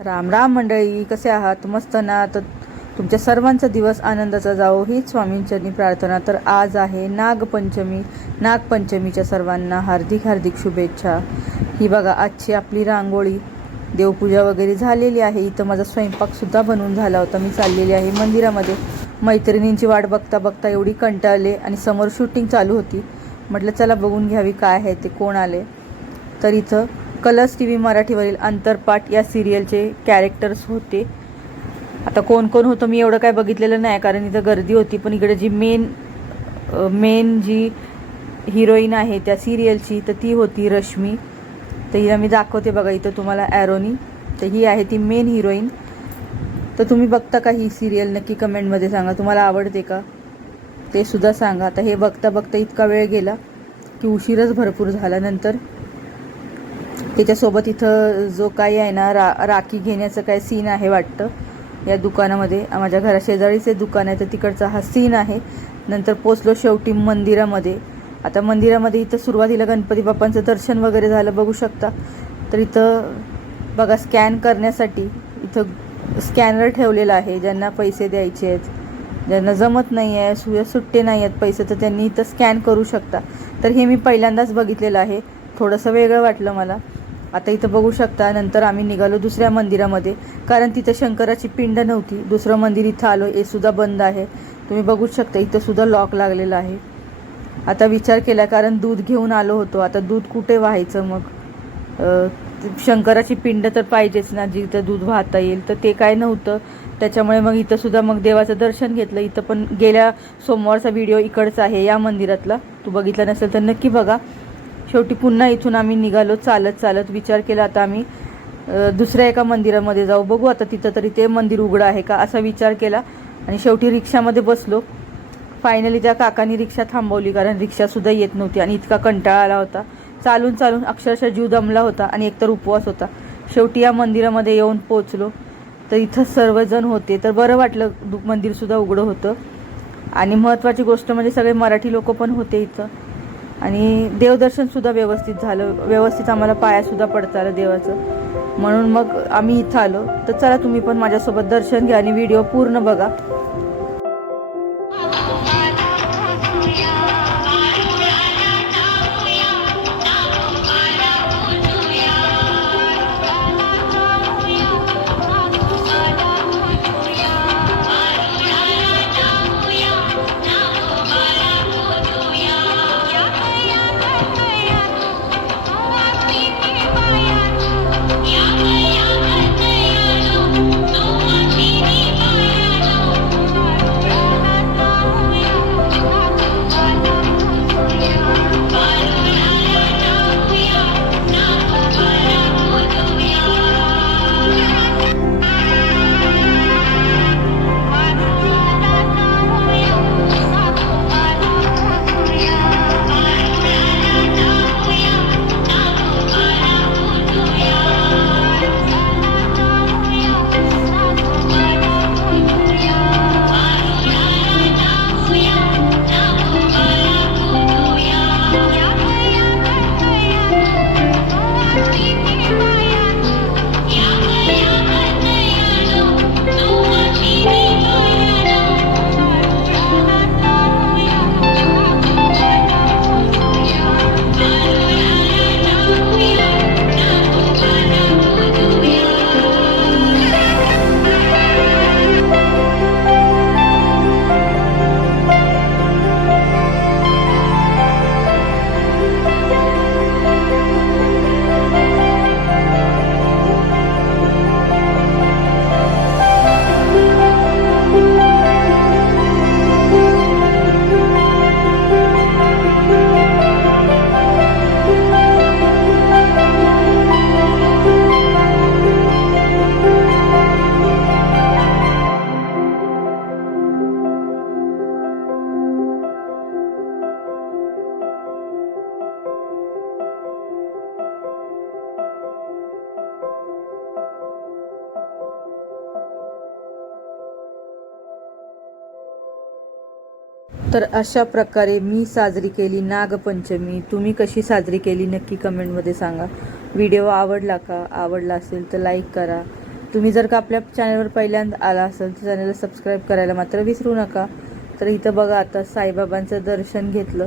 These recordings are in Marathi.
राम राम मंडळी कसे आहात? मस्त ना? तर तुमच्या सर्वांचा दिवस आनंदाचा जावो. हीच स्वामींचरणी प्रार्थना तर आज आहे नागपंचमी. नागपंचमीच्या सर्वांना हार्दिक हार्दिक शुभेच्छा. ही बघा आजची आपली रांगोळी. देवपूजा वगैरे झालेली आहे. इथं माझा स्वयंपाकसुद्धा बनवून झाला होता. मी चाललेली आहे मंदिरामध्ये. मैत्रिणींची वाट बघता बघता एवढी कंटाळले आणि समोर शूटिंग चालू होती. म्हटलं चला बघून घ्यावी काय आहे ते कोण आले? तर इथं कलर्स टी व्ही मराठीवरील अंतरपाठ या सिरियलचे कॅरेक्टर्स होते. आता कोण कोण होतं मी एवढं काय बघितलेलं नाही कारण इथं गर्दी होती पण इकडे जी मेन मेन जी हिरोईन आहे त्या सिरियलची तर ती होती रश्मी. तर हिला मी दाखवते बघा इथं तुम्हाला ॲरोनी तर ही आहे ती मेन हिरोईन तर तुम्ही बघता का ही सिरियल नक्की कमेंटमध्ये सांगा. तुम्हाला आवडते का? ते सुद्धा सांगा. आता हे बघता बघता इतका वेळ गेला की उशीरच भरपूर झाला नंतर. त्याच्यासोबत इथं जो काही आहे ना रा राखी घेण्याचं काय सीन आहे वाटतं या दुकानामध्ये. माझ्या घरा शेजारीचे दुकान आहे तर तिकडचा हा सीन आहे. नंतर पोचलो शेवटी मंदिरामध्ये. आता मंदिरामध्ये इथं सुरुवातीला गणपती बाप्पांचं दर्शन वगैरे झालं बघू शकता. तर इथं बघा स्कॅन करण्यासाठी इथं स्कॅनर ठेवलेला आहे ज्यांना पैसे द्यायचे आहेत. ज्यांना जमत नाही आहे सुया सुट्टे नाही आहेत पैसे तर त्यांनी इथं स्कॅन करू शकता. तर हे मी पहिल्यांदाच बघितलेलं आहे. थोडंसं वेगळं वाटलं मला. आता इथं बघू शकता नंतर आम्ही निघालो दुसऱ्या मंदिरामध्ये. कारण तिथं शंकराची पिंड नव्हती. दुसरं मंदिर इथं आलो हे सुद्धा बंद आहे. तुम्ही बघू शकता इथं सुद्धा लॉक लागलेलं आहे. आता विचार केला कारण दूध घेऊन आलो होतो. आता दूध कुठे व्हायचं मग? शंकराची पिंड तर पाहिजेच ना जिथं दूध वाहता येईल. तर ते काय नव्हतं. त्याच्यामुळे मग इथं सुद्धा मग देवाचं दर्शन घेतलं. इथं पण गेल्या सोमवारचा व्हिडिओ इकडचा आहे या मंदिरातला. तू बघितला नसेल तर नक्की बघा. शेवटी पुन्हा इथून आम्ही निघालो चालत चालत विचार केला आता आम्ही दुसऱ्या एका मंदिरामध्ये जाऊ. बघू आता तिथं तरी ते मंदिर उघडं आहे का असा विचार केला. आणि शेवटी रिक्षामध्ये बसलो. फायनली त्या काकांनी रिक्षा थांबवली कारण रिक्षासुद्धा येत नव्हती आणि इतका कंटाळा आला होता. चालून चालून अक्षरशः जीव दमला होता आणि एकतर उपवास होता. शेवटी या मंदिरामध्ये येऊन पोचलो तर इथं सर्वजण होते. तर बरं वाटलं दु- मंदिरसुद्धा उघडं होतं. आणि महत्त्वाची गोष्ट म्हणजे सगळे मराठी लोक पण होते इथं. आणि देवदर्शनसुद्धा व्यवस्थित झालं. व्यवस्थित आम्हाला पायासुद्धा पडता आलं देवाचं. म्हणून मग आम्ही इथं आलो. तर चला तुम्ही पण माझ्यासोबत दर्शन घ्या आणि व्हिडिओ पूर्ण बघा. तर अशा प्रकारे मी साजरी केली नागपंचमी. तुम्ही कशी साजरी केली नक्की कमेंटमध्ये सांगा. व्हिडिओ आवडला का? आवडला असेल तर लाईक करा. तुम्ही जर का आपल्या चॅनलवर पहिल्यांदा आला असाल तर चॅनलला सबस्क्राईब करायला मात्र विसरू नका. तर इथं बघा आता साईबाबांचं दर्शन घेतलं.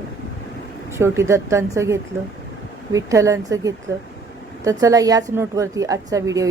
शेवटी दत्तांचं घेतलं. विठ्ठलांचं घेतलं. तर चला याच नोटवरती आजचा व्हिडिओ